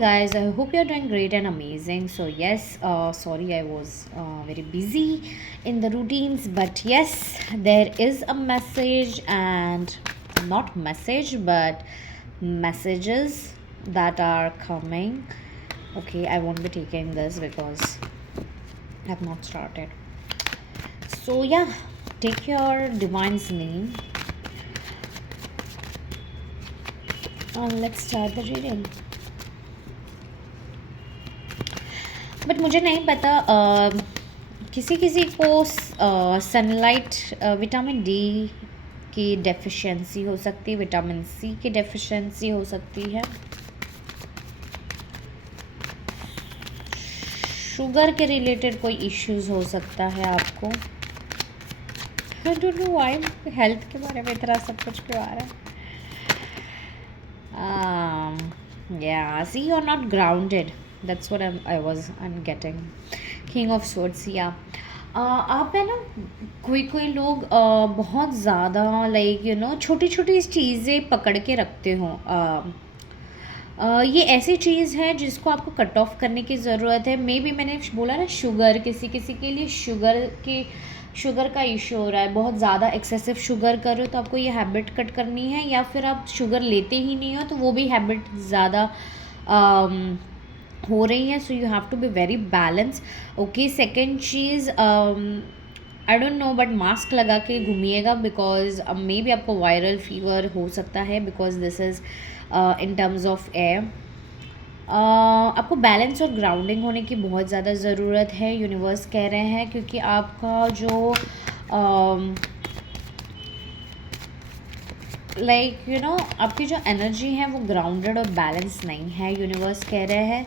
guys, I hope you're doing great and amazing. So, yes, sorry I was very busy in the routines, but yes, there is a message and not message but messages that are coming. Okay, I won't be taking this because I have not started. So, yeah, take your divine's name and let's start the reading. But मुझे नहीं पता किसी किसी को sunlight vitamin D की deficiency हो सकती है, विटामिन सी की डेफिशिएंसी हो सकती है, शुगर के रिलेटेड कोई इश्यूज हो सकता है आपको. आई डोंट नो व्हाई हेल्थ के बारे में इतना सब कुछ क्यों आ रहा है. Yeah see you are not grounded. That's what I'm getting. King of Swords, yeah. आप है ना, कोई लोग बहुत ज़्यादा लाइक छोटी छोटी चीज़ें पकड़ के रखते हो. ये ऐसी चीज़ है जिसको आपको कट ऑफ करने की ज़रूरत है. मे बी मैंने बोला ना, शुगर, किसी किसी के लिए शुगर का इशू हो रहा है, बहुत ज़्यादा एक्सेसिव शुगर कर रहे हो तो आपको ये हैबिट कट करनी है, या फिर आप शुगर लेते ही नहीं हो तो वो भी हैबिट ज़्यादा हो रही है. So you have to be very balance. Okay, second चीज़, I don't know but mask लगा के घूमिएगा बिकॉज मे बी आपको वायरल फीवर हो सकता है because this is in terms of air. आपको बैलेंस और ग्राउंडिंग होने की बहुत ज़्यादा ज़रूरत है, यूनिवर्स कह रहे हैं, क्योंकि आपका जो आपकी जो एनर्जी है वो ग्राउंडेड और बैलेंस नहीं है, यूनिवर्स कह रहे हैं.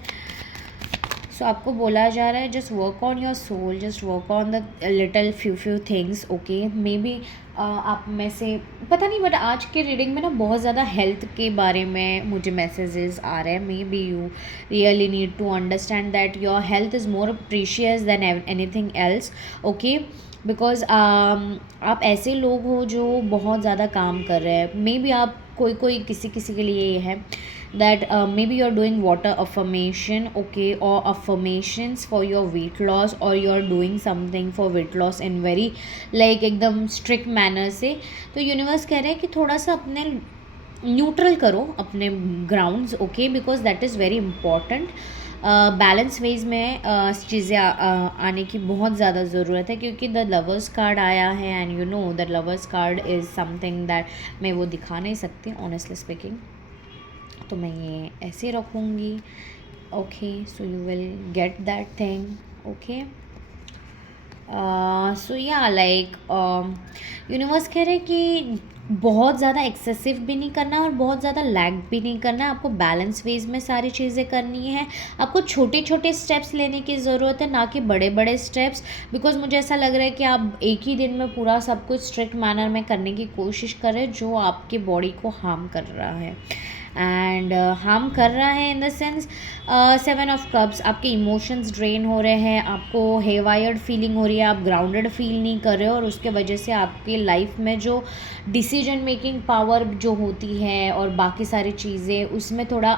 सो आपको बोला जा रहा है just work on your soul, just work on the little few things. Okay, maybe आप में से पता नहीं, बट आज के रीडिंग में ना बहुत ज़्यादा हेल्थ के बारे में मुझे मैसेजेस आ रहे हैं. Maybe you really need to understand that your health is more precious than anything else. Okay, because आप ऐसे लोग हो जो बहुत ज़्यादा काम कर रहे हैं. मे बी आप कोई किसी के लिए ये है that maybe you're doing water affirmation, okay, or affirmations for your weight loss, or you're doing something for weight loss in very like एकदम strict manner से. तो यूनिवर्स कह रहे हैं कि थोड़ा सा अपने न्यूट्रल करो अपने grounds. Okay, because that is very important. Balance ways में चीज़ें आने की बहुत ज़्यादा ज़रूरत है, क्योंकि द लवर्स कार्ड आया है and you know the lovers card is something that मैं वो दिखा नहीं सकती ऑनेस्टली स्पीकिंग, तो मैं ये ऐसे रखूँगी. Okay, so you will get that thing. Okay, so yeah like universe कह रहे कि बहुत ज़्यादा एक्सेसिव भी नहीं करना और बहुत ज़्यादा लैग भी नहीं करना. आपको बैलेंस वेज में सारी चीज़ें करनी है. आपको छोटे छोटे स्टेप्स लेने की ज़रूरत है, ना कि बड़े बड़े स्टेप्स, बिकॉज मुझे ऐसा लग रहा है कि आप एक ही दिन में पूरा सब कुछ स्ट्रिक्ट मैनर में करने की कोशिश करें जो आपके बॉडी को हार्म कर रहा है. एंड हार्म कर रहा है in the sense 7 of cups. आपके इमोशंस ड्रेन हो रहे हैं, आपको हेवायर्ड फीलिंग हो रही है, आप ग्राउंडेड फील नहीं कर रहे हो, और उसके वजह से आपकी लाइफ में जो डिसीजन मेकिंग पावर जो होती है और बाकी सारी चीज़ें उसमें थोड़ा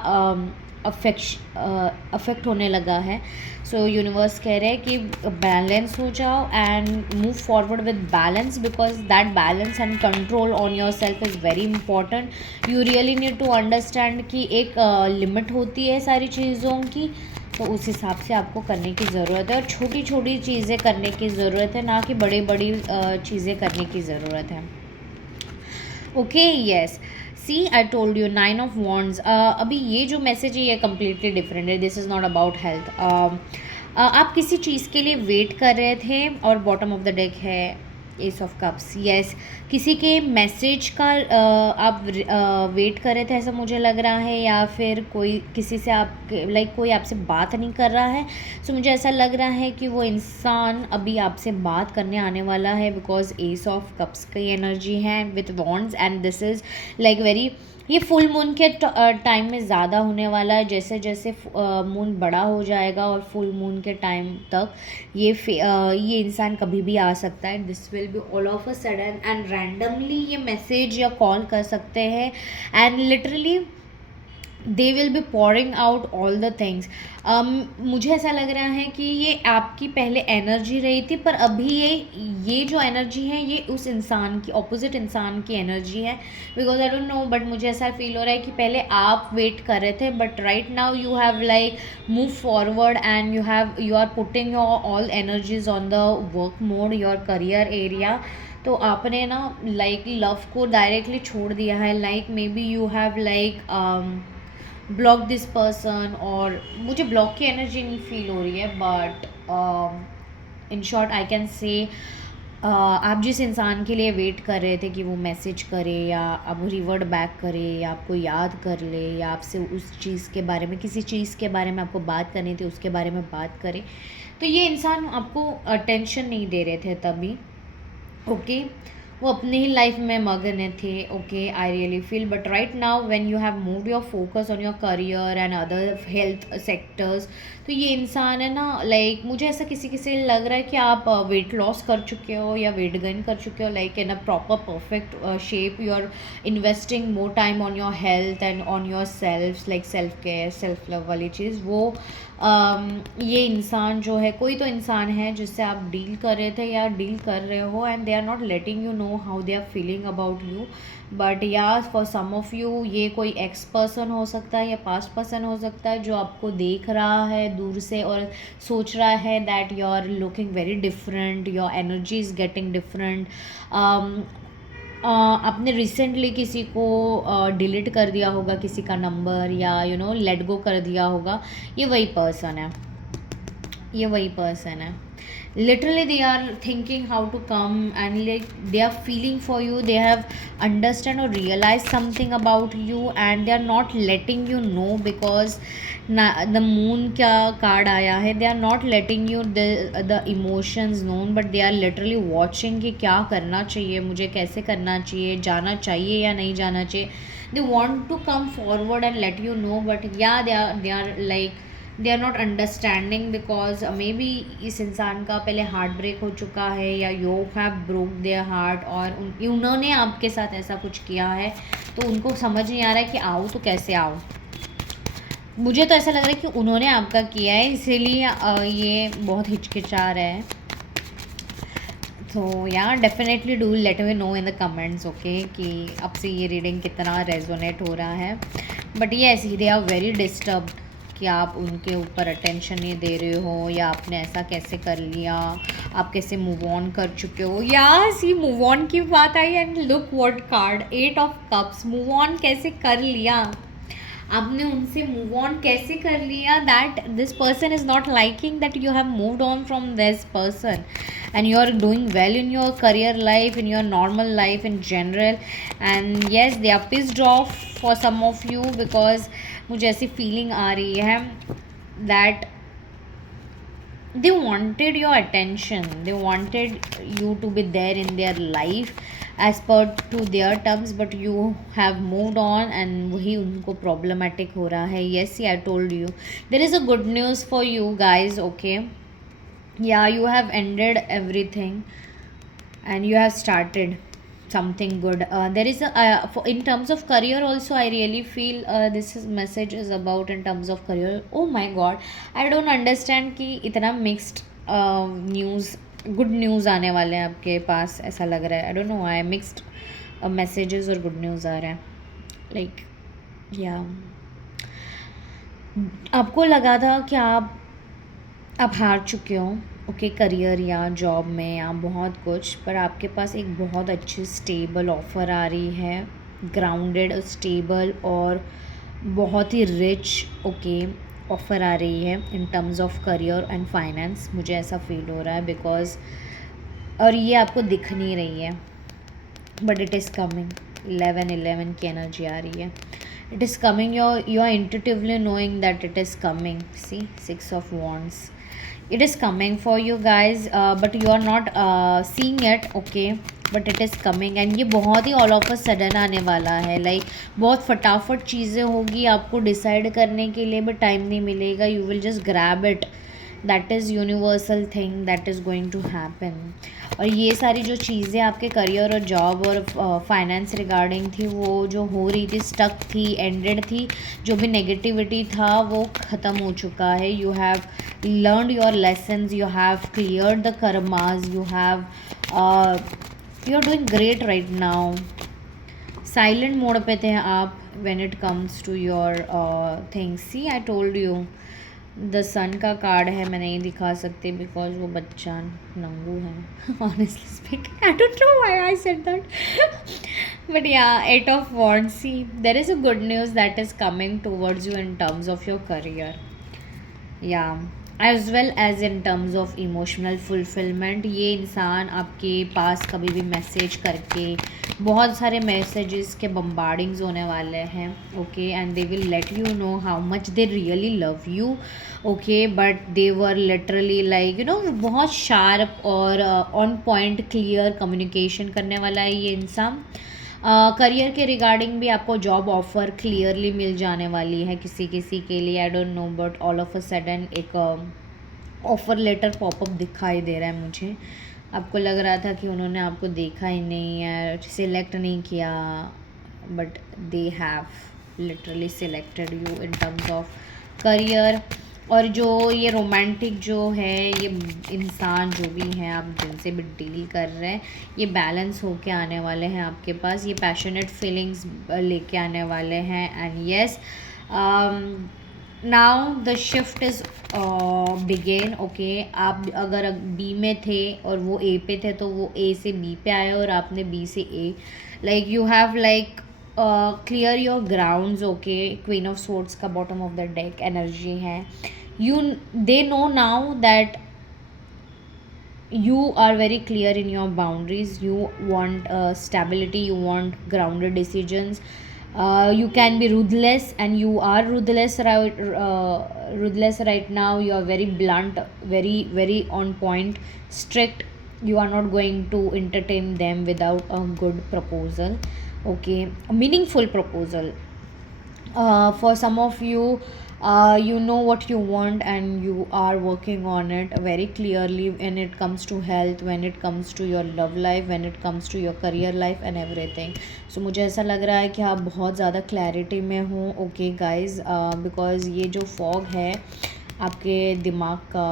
अफेक्ट होने लगा है. सो यूनिवर्स कह रहे हैं कि बैलेंस हो जाओ and move forward with balance, because that balance and control on yourself is very important. You really need to understand कि एक लिमिट होती है सारी चीज़ों की, तो उस हिसाब से आपको करने की ज़रूरत है, और छोटी छोटी चीज़ें करने की ज़रूरत है, ना कि बड़ी बड़ी चीज़ें करने की ज़रूरत है. Okay, yes, see I told you 9 of wands. अभी ये जो मैसेज है ये कम्प्लीटली डिफरेंट है. This is not about health. आप किसी चीज़ के लिए वेट कर रहे थे, और बॉटम ऑफ द डेक है एस ऑफ कप्स. यस, किसी के मैसेज का आप वेट कर रहे थे ऐसा मुझे लग रहा है, या फिर कोई किसी से आप कोई आपसे बात नहीं कर रहा है. सो मुझे ऐसा लग रहा है कि वो इंसान अभी आपसे बात करने आने वाला है, बिकॉज एस ऑफ कप्स की एनर्जी है with wands, and this is like very, ये फुल मून के टाइम में ज़्यादा होने वाला है. जैसे जैसे मून बड़ा हो जाएगा और फुल मून के टाइम तक ये इंसान कभी भी आ सकता है. This will be all of a sudden and randomly ये मैसेज या कॉल कर सकते हैं, and literally they will be pouring out all the things. मुझे ऐसा लग रहा है कि ये आपकी पहले एनर्जी रही थी, पर अभी ये जो एनर्जी है ये उस इंसान की, ऑपोजिट इंसान की एनर्जी है। Because I don't know, but मुझे ऐसा फील हो रहा है कि पहले आप वेट कर रहे थे, but right now you have like move forward and you are putting your all energies on the work mode, your career area. तो आपने ना लाइक लव को डायरेक्टली छोड़ दिया है। Like may be you have like block this person, और मुझे block की एनर्जी नहीं फील हो रही है, but in short I can say आप जिस इंसान के लिए वेट कर रहे थे कि वो मैसेज करे या अब रिवर्ट बैक करे या आपको याद कर ले या आपसे उस चीज़ के बारे में, किसी चीज़ के बारे में आपको बात करनी थी उसके बारे में बात करे, तो ये इंसान आपको अटेंशन नहीं दे रहे थे तभी। ओके, वो अपने ही लाइफ में मगन थे। Okay, I really feel, but right now when you have moved your focus on your career and other health sectors, तो ये इंसान है ना, लाइक मुझे ऐसा किसी किसी लग रहा है कि आप वेट लॉस कर चुके हो या वेट गेन कर चुके हो, like in a proper perfect shape. You are investing more time on your health and on yourself, like self care, self love वाली चीज़। वो ये इंसान जो है, कोई तो इंसान है जिससे आप डील कर रहे थे या डील कर रहे हो, and they are not letting you know how they are feeling about you. But yeah for some of you ये कोई एक्स पर्सन हो सकता है या पास्ट पर्सन हो सकता है जो आपको देख रहा है दूर से और सोच रहा है that you are looking very different, your energy is getting different. आपने रिसेंटली किसी को डिलीट कर दिया होगा, किसी का नंबर, या यू नो लेट गो कर दिया होगा। ये वही पर्सन है, ये वही पर्सन है। Literally they are thinking how to come, and like they are feeling for you, they have understand or realized something about you, and they are not letting you know because the moon का card आया है। they are not letting you the emotions known, but they are literally watching कि क्या करना चाहिए मुझे, कैसे करना चाहिए, जाना चाहिए या नहीं जाना चाहिए। they want to come forward and let you know, but yeah they are like they are not understanding because maybe इस इंसान का पहले हार्ट ब्रेक हो चुका है या you have broke their heart, और उन्होंने आपके साथ ऐसा कुछ किया है तो उनको समझ नहीं आ रहा है कि आओ तो कैसे आओ। मुझे तो ऐसा लग रहा है कि उन्होंने आपका किया है, इसीलिए ये बहुत हिचकिचा रहे हैं। तो या definitely do let me no in the comments, okay, कि अब से ये रीडिंग कितना रेजोनेट हो रहा है। बट ये दे आर वेरी डिस्टर्ब्ड कि आप उनके ऊपर अटेंशन नहीं दे रहे हो, या आपने ऐसा कैसे कर लिया, आप कैसे मूव ऑन कर चुके हो। या सी मूव ऑन की बात आई and look what card, 8 of cups. Move on कैसे कर लिया आपने उनसे, मूव ऑन कैसे कर लिया, that this person is not liking that you have moved on from this person and you are doing well in your career life, in your normal life in general, and yes they are pissed off for some of you because मुझे ऐसी feeling आ रही है that they wanted your attention, they wanted you to be there in their life as per to their terms, but you have moved on and वही उनको problematic हो रहा है। yes I told you there is a good news for you guys, okay, yeah, you have ended everything and you have started something good. There is a for in terms of career also I really feel this message is about in terms of career. Oh my god, I don't understand कि इतना mixed news, good news आने वाले हैं आपके पास, ऐसा लग रहा है। I don't know why mixed messages और good news आ रहा है, like yeah, आपको लगा था कि आप हार चुके हो, ओके, करियर या जॉब में या बहुत कुछ, पर आपके पास एक बहुत अच्छी स्टेबल ऑफ़र आ रही है, ग्राउंडेड, स्टेबल और बहुत ही रिच, ओके, ऑफ़र आ रही है इन terms of career and finance. मुझे ऐसा फील हो रहा है बिकॉज, और ये आपको दिख नहीं रही है बट इट इज़ कमिंग। 11 की एनर्जी आ रही है, it is coming, you are intuitively knowing that it is coming. See, 6 of wands, it is coming for you guys, but you are not seeing it, okay, but it is coming, and ये बहुत ही all of a sudden आने वाला है, like बहुत फटाफट चीज़ें होगी, आपको डिसाइड करने के लिए भी टाइम नहीं मिलेगा, you will just grab it that is universal thing that is going to happen. और ये सारी जो चीज़ें आपके करियर और जॉब और फाइनेंस रिगार्डिंग थी, वो जो हो रही थी, स्टक थी, एंडेड थी, जो भी नेगेटिविटी था वो ख़त्म हो चुका है। You have learned your lessons, you have cleared the karmas, you are doing great right now. Silent mode पे थे आप when it comes to your things. See I told you the sun का कार्ड है, मैं नहीं दिखा सकती because वो बच्चा नंगू है। Honestly speaking I don't know why I said that, but yeah 8 of Wands। See there is a good news that is coming towards you in terms of your career, या as well as in terms of emotional fulfilment. ये इंसान आपके पास कभी भी message करके, बहुत सारे messages के बम्बार्डिंग्स होने वाले हैं, okay, and they will let you know how much they really love you, okay, but they were literally like you know बहुत शार्प और ऑन पॉइंट क्लियर कम्युनिकेशन करने वाला है ये इंसान। करियर के रिगार्डिंग भी आपको जॉब ऑफ़र क्लियरली मिल जाने वाली है किसी किसी के लिए, आई don't know, but all of a sudden एक ऑफ़र लेटर पॉपअप दिखाई दे रहा है मुझे। आपको लग रहा था कि उन्होंने आपको देखा ही नहीं है, सिलेक्ट नहीं किया, but they have literally selected you in terms of career. और जो ये रोमांटिक जो है, ये इंसान जो भी हैं आप जिनसे भी डील कर रहे हैं, ये बैलेंस होके आने वाले हैं आपके पास, ये पैशनेट फीलिंग्स लेके आने वाले हैं। And yes, now the shift is begin, okay. आप अगर बी में थे और वो ए पे थे, तो वो ए से बी पे आए और आपने बी से A, like you have like clear your grounds, okay. Queen of swords का bottom of the deck energy है। They know now that you are very clear in your boundaries, you want stability, you want grounded decisions, you can be ruthless and you are ruthless right now. You are very blunt, very very on point, strict. You are not going to entertain them without a good proposal, okay, a meaningful proposal. For some of you, you know what you want and you are working on it very clearly when it comes to health, when it comes to your love life, when it comes to your career life and everything. So मुझे ऐसा लग रहा है कि आप बहुत ज़्यादा clarity में हो, ओके गाइज, बिकॉज ये जो फॉग है आपके दिमाग का,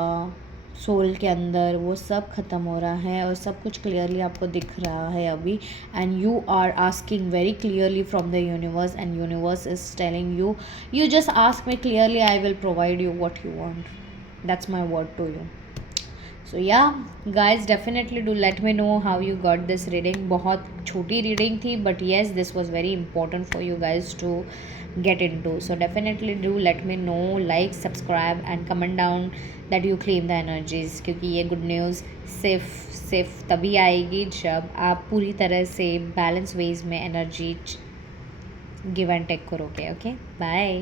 सोल के अंदर, वो सब ख़त्म हो रहा है और सब कुछ क्लियरली आपको दिख रहा है अभी। And you are asking very clearly from the universe and universe is telling you, you just ask me clearly, I will provide you what you want, that's my word to you. So yeah guys, definitely do let me know how you got this reading. बहुत छोटी reading थी, but yes, this was very important for you guys to get into. So definitely do let me know, like, subscribe and comment down that you claim the energies, क्योंकि ये good news सिर्फ तभी आएगी जब आप पूरी तरह से बैलेंस वेज में एनर्जी गिव एंड टेक करोगे, ओके। बाय।